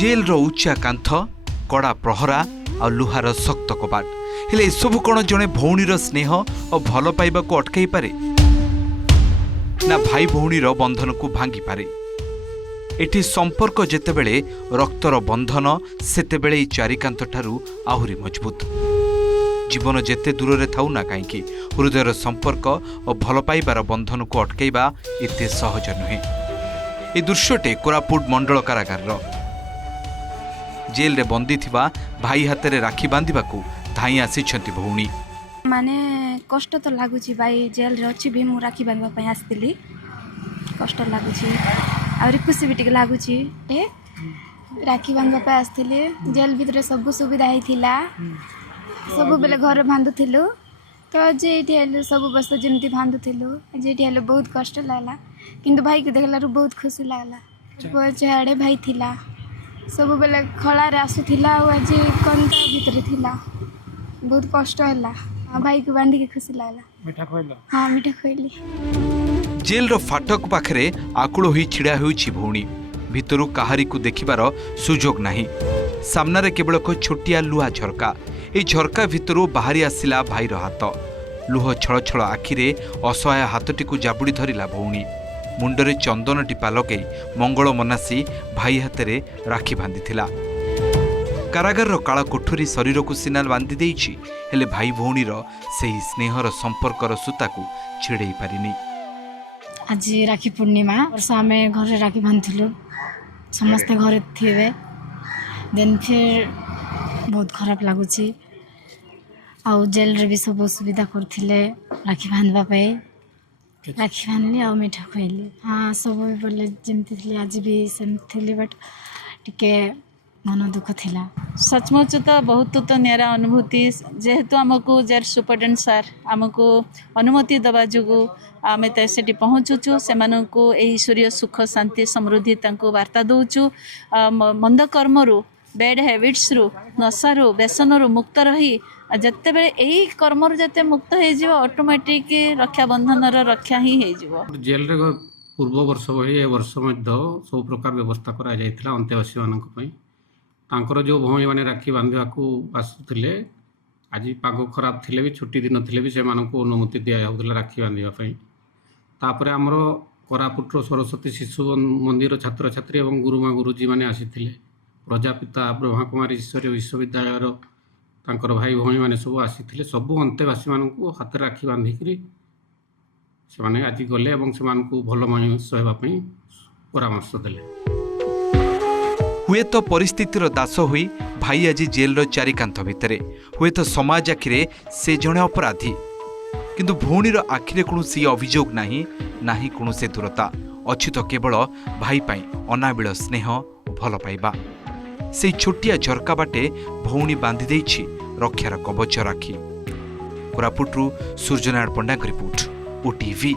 Jail रो उच्चा कांथ कड़ा प्रहरा आ लुहार शक्त कबाट हेले एसबू कौन जड़े भौणीर स्नेह और भल पाइबा को अटकई पारे ना भाई भौणीर बंधन को भांगी पारे। एठी संपर्क जेतेबेले रक्तर बंधन सेतेबेले चारिकांत ठारू आहुरी मजबूत। जीवन जेते दूर रे थाउ ना कहीं हृदयर संपर्क और भल पाइबार बंधन को अटकईबा एते सहज नुहे। ए दृश्यटे कोरापुट मंडल कारागार जेल रे बंदी थिबा भाई हाथ में राखी बांधिबा को धाई आसी भौणी माने कष्ट तो लगुच भाई जेल रे अच्छी भी मुझे राखी बांधवाई आसती कष्ट लगुच आ खुशी भी टे लगुच राखी बांधवाई आसती जेल भितर सब सुविधा होता सब बेले घर बांधुलु तो जे सब बस जमी बांधुलु जे बहुत कष्ट लगला किंतु भाई को देखल बहुत खुशी लगला चाहे भाई थिला सब बेले खलार आसूला आज कंता भितर थिला बहुत कष्ट है भाई को बांधिक खुशी लगला मीठा खइला हाँ मीठा खइली। जेल रो फाटक पाखरे आकुल होई छिड़ा होउछि भौणी भितरु काहारी को देखिबार सुजोग नाही। सामना रे केवल को छोटिया लुहा झरका ए झरका भितरु बाहरी आसिला भाईर हाथ लुह छळ छळ आखिरे असहाय हाथटी को जाबुड़ी धरिला भौणी मुंडरे चंदन टीपा लगे मंगल मनासी भाई हाथ में राखी बांधी कारागार काला कोठरी शरीर को सिना बांधी देइछि हेले भाई भौणीर सही स्नेहर संपर्कर सूता को छिड़े पारिनी। आज राखी पूर्णिमा वर्ष आम घर राखी बांधलु समस्ते घर थे देन फिर बहुत खराब लगुच आउ जेल रे भी सब सुविधा करथिले राखी बांधवाई राखी बांधली आ मीठा खुआली हाँ सब बोले जमती थी आज भी सेमती थी बट टिके मन दुख थिला। सचमुच तो बहुत तो निरा अनुभूति जेहेतु आमको जेल सुपरडेंट सार आमको अनुमति दबा जो आम से पहुँचुचु से ईश्वरीय सुख शांति समृद्धि वार्ता दौचु मंद कर्मरु बैड हैबिट्स रु नशारू व्यसन मुक्त रही जिते बड़े यही कर्मर जिते मुक्त हो ऑटोमेटिक रक्षा बंधन रक्षा ही हो। जेल रे पूर्व वर्ष भली ए वर्ष सब प्रकार व्यवस्था करा जायतिला अंतेवासी मानक पई तांकर जो भौणी माने राखी बांधिबा को आसुथिले आज पाग खराब थिले भी छुट्टी दिन थिले भी से मानक अनुमति दिया होउतला राखी बांधिबा पई तापरे हमर कोरापुट सरस्वती शिशु मंदिर छात्र छात्री एवं गुरुमा गुरुजी माने आसीथिले प्रजापिता ब्रह्मा कुमारी ईश्वरीय विश्वविद्यालय तांकर भाई भौणी माने सब आसीथिले सब अंतेवासी मानक हाथ राखी बांधिकरी से माने आज गले एवं से मानक भल मनुष्य हेबा पई परामर्श देले। हुए तो परिस्थितिर दास होई भाई आज जेल रो चारिकांथ भितरे हुए तो समाज आखिरे से जणे अपराधी किंतु भौणीर आखिरे कौनसी अभियोग नाही नाही कौनसी दूरता अच्छी तो केवल भाई पाई अनाबिल स्नेह भल पाइबा से छोटिया झरका बाटे भौणी बांधी देइछि रक्षार कवच राखी। कोरापुटरू सूर्यनारायण पंडा रिपोर्ट ओटीवी।